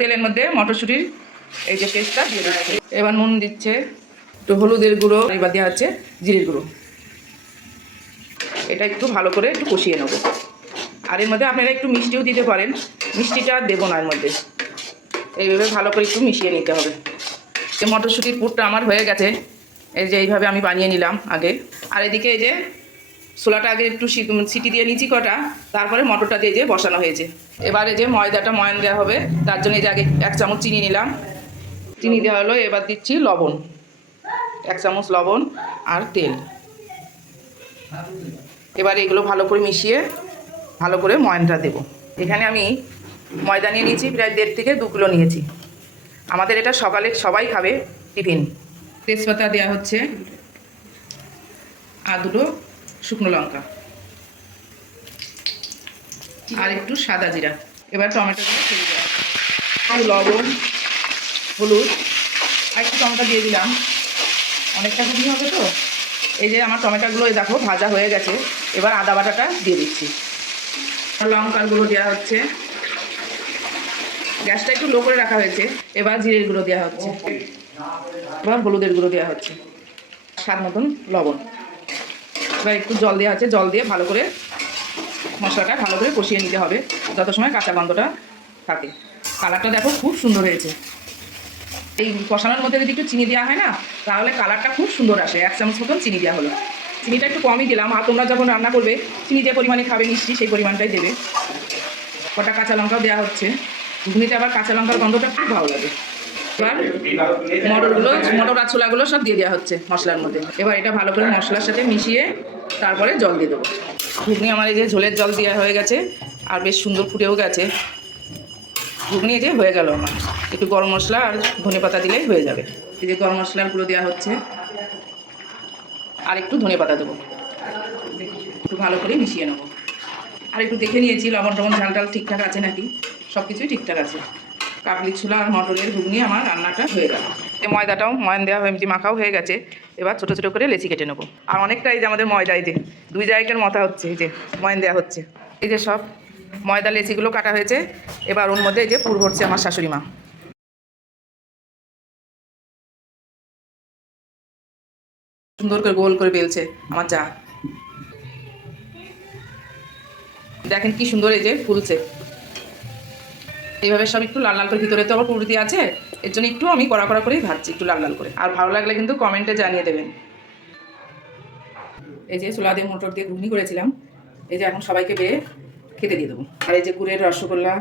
তেলের মধ্যে মটরশুঁটির এই যে পেস্টটা দিয়ে দিচ্ছে। এবার নুন দিচ্ছে, একটু হলুদের গুঁড়ো, এবার দেওয়া হচ্ছে জিরের গুঁড়ো। এটা একটু ভালো করে একটু কষিয়ে নেবো। আর এর মধ্যে আপনারা একটু মিষ্টিও দিতে পারেন, মিষ্টিটা আর দেবো না এর মধ্যে। এইভাবে ভালো করে একটু মিশিয়ে নিতে হবে। এই মটরশুঁটির পুরটা আমার হয়ে গেছে, এই যে এইভাবে আমি বানিয়ে নিলাম আগে। আর এদিকে এই যে ছোলাটা আগে একটু সিটি দিয়ে নিচ্ছি কটা, তারপরে মটরটা দিয়ে যে বসানো হয়েছে। এবারে যে ময়দাটা ময়ান দেওয়া হবে, তার জন্য এই যে আগে 1 চামচ চিনি নিলাম, চিনি দেওয়া হলো। এবার দিচ্ছি লবণ, 1 চামচ লবণ আর তেল। এবার এগুলো ভালো করে মিশিয়ে ভালো করে ময়ানটা দেবো। এখানে আমি ময়দা নিয়ে নিয়েছি, প্রায় 1.5 থেকে 2 কিলো নিয়েছি। আমাদের এটা সকালে সবাই খাবে টিফিন। তেজপাতা দেওয়া হচ্ছে আর 2টো শুকনো লঙ্কা আর একটু সাদা জিরা। এবার টমেটোগুলো ছেড়ে দেওয়া, আর লবণ, হলুদ আর একটু টমেটো দিয়ে দিলাম। অনেকটা ঘুগনি হবে তো। এই যে আমার টমেটোগুলো দেখো ভাজা হয়ে গেছে। এবার আদা বাটাটা দিয়ে দিচ্ছি, লঙ্কার গুঁড়ো দেওয়া হচ্ছে। গ্যাসটা একটু লো করে রাখা হয়েছে। এবার জিরের গুঁড়ো দেওয়া হচ্ছে, এবার হলুদের গুঁড়ো দেওয়া হচ্ছে, স্বাদ মতন লবণ। এবার একটু জল দেওয়া আছে, জল দিয়ে ভালো করে মশলাটা ভালো করে কষিয়ে নিতে হবে যত সময় কাঁচা গন্ধটা থাকে। কালারটা দেখো খুব সুন্দর হয়েছে। এই কষানোর মধ্যে যদি একটু চিনি দেওয়া হয় না, তাহলে কালারটা খুব সুন্দর আসে। 1 চামচ মতন চিনি দেওয়া হলো, চিনিটা একটু কমই দিলাম। আর তোমরা যখন রান্না করবে চিনি যে পরিমাণে খাবে মিষ্টি, সেই পরিমাণটাই দেবে। কটা কাঁচা লঙ্কাও দেওয়া হচ্ছে, ঘুগনিতে আবার কাঁচা লঙ্কার গন্ধটা খুব ভালো লাগে। এবার মটর আর ছোলাগুলো সব দিয়ে দেওয়া হচ্ছে মশলার মধ্যে। এবার এটা ভালো করে মশলার সাথে মিশিয়ে তারপরে জল দিয়ে দেবো। ঘুগনি আমার এই যে ঝোলের জল দেওয়া হয়ে গেছে আর বেশ সুন্দর ফুটেও গেছে। ঘুগনি এই যে হয়ে গেল আমার। একটু গরম মশলা আর ধনেপাতা দিলেই হয়ে যাবে। এই যে গরম মশলার গুঁড়ো দেওয়া হচ্ছে আর একটু ধনেপাতা দেবো। একটু ভালো করে মিশিয়ে নেবো। আর একটু দেখে নিয়েছি লবণ টবণ ঝাল টাল ঠিকঠাক আছে নাকি, সব কিছুই ঠিকঠাক আছে। কাবলি ছোলা আর মটরের ঘুগনি আমার রান্নাটা হয়ে গেল। এই ময়দাটাও ময়ান দেওয়া হয়ে মাখাও হয়ে গেছে। এবার ছোটো ছোটো করে লেচি কেটে নেবো। আর অনেকটা এই যে আমাদের ময়দা, এই যে 2 জায়গার মতা হচ্ছে, এই যে ময়ান দেওয়া হচ্ছে। এই যে সব ময়দা লেচিগুলো কাটা হয়েছে। এবার ওর মধ্যে এই যে পুর ভরছে আমার শাশুড়ি মা। সুন্দর করে গোল করে বেলছে আমার যা। দেখেন কি সুন্দর এই যে ফুলছে। এইভাবে সব একটু লাল লাল করে, ভিতরে তো আবার পুর দিয়ে আছে, এর জন্য একটু আমি কড়া কড়া করেই ভাজছি, একটু লাল লাল করে। আর ভালো লাগলে কিন্তু কমেন্টে জানিয়ে দেবেন। এই যে ছোলা দিয়ে মটর দিয়ে ঘুগনি করেছিলাম, এই যে এখন সবাইকে বেয়ে খেতে দিয়ে দেবো। আর এই যে গুড়ের রসগোল্লা,